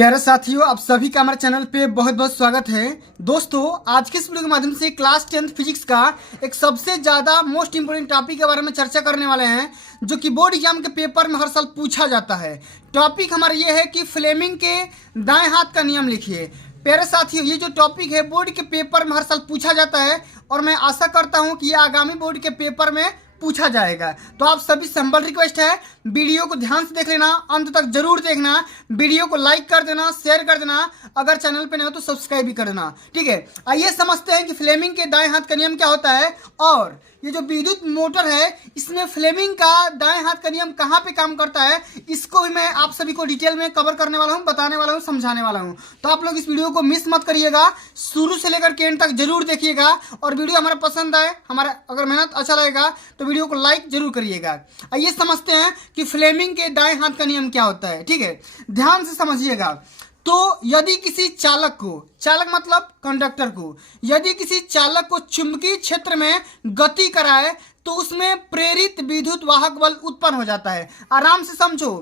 प्यारे साथियों, आप सभी का हमारे चैनल पे बहुत बहुत स्वागत है। दोस्तों, आज के इस वीडियो के माध्यम से क्लास 10th फिजिक्स का एक सबसे ज़्यादा मोस्ट इंपोर्टेंट टॉपिक के बारे में चर्चा करने वाले हैं, जो कि बोर्ड एग्जाम के पेपर में हर साल पूछा जाता है। टॉपिक हमारा ये है कि फ्लेमिंग के दाएं हाथ का नियम लिखिए। प्यारे साथियों, ये जो टॉपिक है बोर्ड के पेपर में हर साल पूछा जाता है और मैं आशा करता हूँ कि ये आगामी बोर्ड के पेपर में पूछा जाएगा। तो आप सभी से हम्बल रिक्वेस्ट है, वीडियो को ध्यान से देख लेना, अंत तक जरूर देखना, वीडियो को लाइक कर देना, शेयर कर देना, अगर चैनल पे नहीं हो तो सब्सक्राइब भी कर देना। ठीक है, आइए समझते हैं कि फ्लेमिंग के दाएं हाथ का नियम क्या होता है और ये जो विद्युत मोटर है इसमें फ्लेमिंग का दाएं हाथ का नियम कहाँ पे काम करता है, इसको भी मैं आप सभी को डिटेल में कवर करने वाला हूँ, बताने वाला हूँ, समझाने वाला हूँ। तो आप लोग इस वीडियो को मिस मत करिएगा, शुरू से लेकर के एंड तक जरूर देखिएगा और वीडियो हमारा पसंद आए, हमारा अगर मेहनत अच्छा लगेगा तो वीडियो को लाइक जरूर करिएगा। आइए समझते हैं कि फ्लेमिंग के दाएं हाथ का नियम क्या होता है। ठीक है, ध्यान से समझिएगा। तो यदि किसी चालक को, चालक मतलब कंडक्टर को, यदि किसी चालक को चुंबकीय क्षेत्र में गति कराए तो उसमें प्रेरित विद्युत वाहक बल उत्पन्न हो जाता है। आराम से समझो,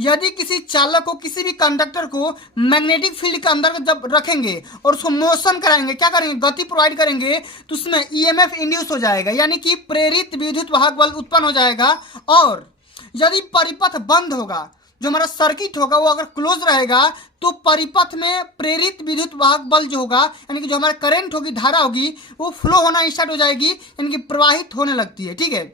यदि किसी चालक को, किसी भी कंडक्टर को मैग्नेटिक फील्ड के अंदर जब रखेंगे और उसको मोशन कराएंगे, क्या करेंगे, गति प्रोवाइड करेंगे, तो उसमें ईएमएफ इंड्यूस हो जाएगा, यानी कि प्रेरित विद्युत वाहक बल उत्पन्न हो जाएगा। और यदि परिपथ बंद होगा, जो हमारा सर्किट होगा वो अगर क्लोज रहेगा, तो परिपथ में प्रेरित विद्युत वाहक बल जो होगा, यानी कि जो हमारा करंट होगी, धारा होगी, वो फ्लो होना स्टार्ट हो जाएगी, यानी कि प्रवाहित होने लगती है। ठीक है,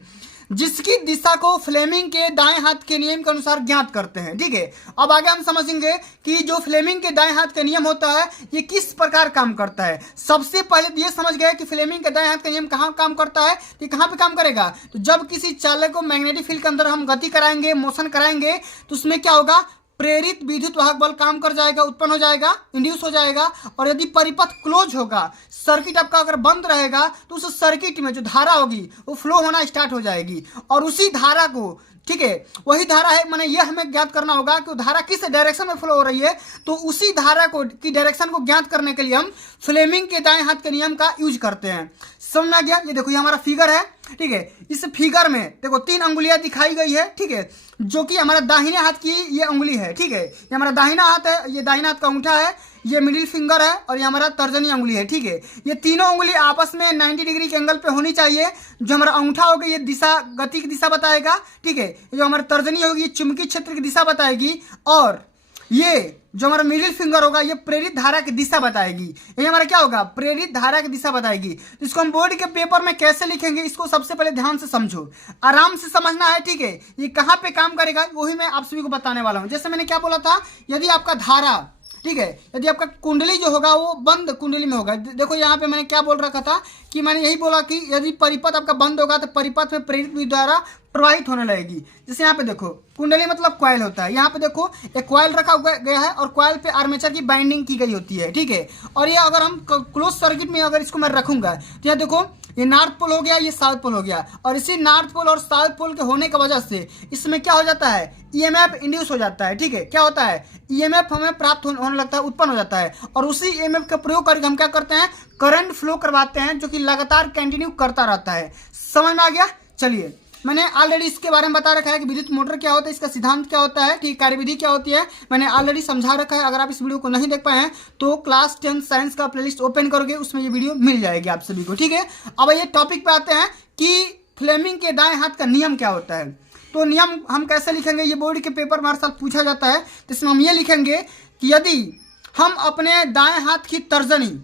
जिसकी दिशा को फ्लेमिंग के दाएं हाथ के नियम के अनुसार ज्ञात करते हैं। ठीक है, अब आगे हम समझेंगे कि जो फ्लेमिंग के दाएं हाथ का नियम होता है ये किस प्रकार काम करता है। सबसे पहले ये समझ गए कि फ्लेमिंग के दाएं हाथ का नियम कहाँ काम करता है, ये कहाँ पे काम करेगा। तो जब किसी चालक को मैग्नेटिक फील्ड के अंदर हम गति कराएंगे, मोशन कराएंगे, तो उसमें क्या होगा, प्रेरित विद्युत वाहक बल काम कर जाएगा, उत्पन्न हो जाएगा, इंड्यूस हो जाएगा। और यदि परिपथ क्लोज होगा, सर्किट आपका अगर बंद रहेगा, तो उस सर्किट में जो धारा होगी वो फ्लो होना स्टार्ट हो जाएगी और उसी धारा को, ठीक है, वही धारा है, मैंने ये हमें ज्ञात करना होगा कि धारा किस डायरेक्शन में फ्लो हो रही है। तो उसी धारा को की डायरेक्शन को ज्ञात करने के लिए हम फ्लेमिंग के दाएं हाथ के नियम का यूज करते हैं। समझ में आ गया। ये देखो, ये हमारा फिगर है। ठीक है, इस फिगर में देखो 3 अंगुलियां दिखाई गई है। ठीक है, जो कि हमारा दाहिने हाथ की ये उंगली है। ठीक है, ये हमारा दाहिना हाथ है, ये दाहिना हाथ का अंगूठा है, ये मिडिल फिंगर है और ये हमारा तर्जनी उंगली है। ठीक है, ये तीनों उंगली आपस में 90 डिग्री के एंगल पे होनी चाहिए। जो हमारा अंगूठा होगा ये दिशा, गति की दिशा बताएगा। ठीक है, जो हमारी तर्जनी होगी ये चुंबकीय क्षेत्र की दिशा बताएगी और ये जो हमारा मिडिल फिंगर होगा ये प्रेरित धारा की दिशा बताएगी। ये हमारा क्या होगा, प्रेरित धारा की दिशा बताएगी। तो इसको हम बोर्ड के पेपर में कैसे लिखेंगे, इसको सबसे पहले ध्यान से समझो, आराम से समझना है। ठीक है, ये कहाँ पे काम करेगा वही मैं आप सभी को बताने वाला हूँ। जैसे मैंने क्या बोला था, यदि आपका धारा, ठीक है, यदि आपका कुंडली जो होगा वो बंद कुंडली में होगा। देखो यहाँ पे मैंने क्या बोल रखा था कि मैंने यही बोला कि यदि परिपथ आपका बंद होगा तो परिपथ में प्रेरित विद्युत धारा प्रवाहित होने लगेगी। जैसे यहाँ पे देखो, कुंडली मतलब कॉइल होता है। यहाँ पे देखो एक कॉइल रखा गया है और कॉइल पे आर्मेचर की बाइंडिंग की गई होती है। ठीक है, और ये अगर हम क्लोज सर्किट में अगर इसको मैं रखूंगा तो यहाँ देखो, ये नॉर्थ पोल हो गया, ये साउथ पोल हो गया, और इसी नॉर्थ पोल और साउथ पोल के होने की वजह से इसमें क्या हो जाता है, ईएमएफ इंड्यूस हो जाता है। ठीक है, क्या होता है, ईएमएफ हमें प्राप्त होने लगता है, उत्पन्न हो जाता है, और उसी ईएमएफ का प्रयोग करके हम क्या करते हैं, करंट फ्लो करवाते हैं, जो कि लगातार कंटिन्यू करता रहता है। समझ में आ गया। चलिए, मैंने ऑलरेडी इसके बारे में बता रखा है कि विद्युत मोटर क्या होता है, इसका सिद्धांत क्या होता है, ठीक, कार्यविधि क्या होती है, मैंने ऑलरेडी समझा रखा है। अगर आप इस वीडियो को नहीं देख पाए हैं तो क्लास 10 साइंस का प्लेलिस्ट ओपन करोगे, उसमें ये वीडियो मिल जाएगी आप सभी को। ठीक है, अब ये टॉपिक पे आते हैं कि फ्लेमिंग के दाएं हाथ का नियम क्या होता है। तो नियम हम कैसे लिखेंगे, ये बोर्ड के पेपर में हर साल पूछा जाता है। तो इसमें हम ये लिखेंगे कि यदि हम अपने दाएं हाथ की तर्जनी,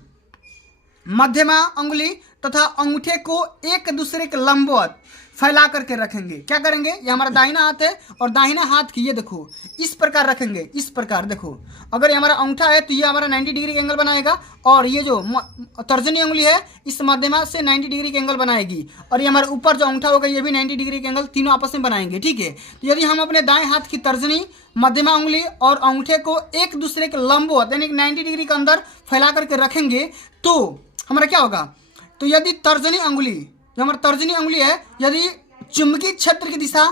मध्यमा अंगुली तथा अंगूठे को एक दूसरे के लंबवत फैला करके रखेंगे, क्या करेंगे, ये हमारा दाहिना हाथ है और दाहिना हाथ की ये देखो इस प्रकार रखेंगे, इस प्रकार देखो, अगर ये हमारा अंगूठा है तो ये हमारा 90 डिग्री का एंगल बनाएगा और ये जो तर्जनी उंगली है इस मध्यमा से 90 डिग्री का एंगल बनाएगी और ये हमारे ऊपर जो अंगूठा होगा ये भी 90 डिग्री का एंगल, तीनों आपस में बनाएंगे। ठीक है, तो यदि हम अपने दाएं हाथ की तर्जनी, मध्यमा उंगली और अंगूठे को एक दूसरे के लंबवत यानी 90 डिग्री के अंदर फैला करके रखेंगे तो हमारा क्या होगा, तो यदि तर्जनी अंगुली, जो हमारी तर्जनी उंगली है, यदि चुंबकीय क्षेत्र की दिशा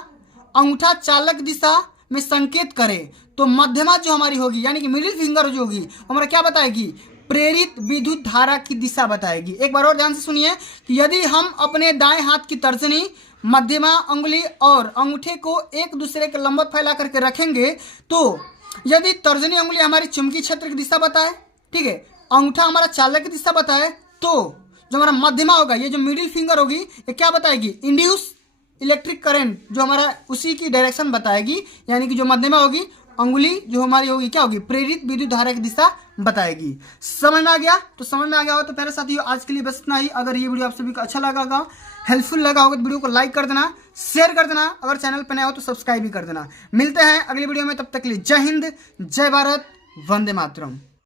अंगूठा चालक दिशा में संकेत करे तो मध्यमा जो हमारी होगी यानी कि मिडिल फिंगर जो होगी हमारा क्या बताएगी, प्रेरित विद्युत धारा की दिशा बताएगी। एक बार और ध्यान से सुनिए कि यदि हम अपने दाएं हाथ की तर्जनी, मध्यमा उंगली और अंगूठे को एक दूसरे के लंबवत फैला करके रखेंगे तो यदि तर्जनी उंगली हमारी चुंबकीय क्षेत्र की दिशा बताए, ठीक है, अंगूठा हमारा चालक की दिशा बताए, तो जो हमारा मध्यमा होगा, ये जो मिडिल फिंगर होगी, ये क्या बताएगी? इंड्यूस इलेक्ट्रिक करंट, जो हमारा उसी की डायरेक्शन बताएगी। यानी कि जो मध्यमा होगी अंगुली जो हमारी होगी क्या होगी? प्रेरित विद्युत धारा की दिशा बताएगी। समझ में आ गया? तो समझ में आ गया हो तो प्यारे साथियों आज के लिए बस इतना ही। अगर ये वीडियो आप सभी को अच्छा लगा होगा, हेल्पफुल लगा होगा, तो वीडियो को लाइक कर देना, शेयर कर देना, अगर चैनल पर नया हो तो सब्सक्राइब भी कर देना। मिलते हैं अगली वीडियो में, तब तक के लिए जय हिंद, जय भारत, वंदे मातरम।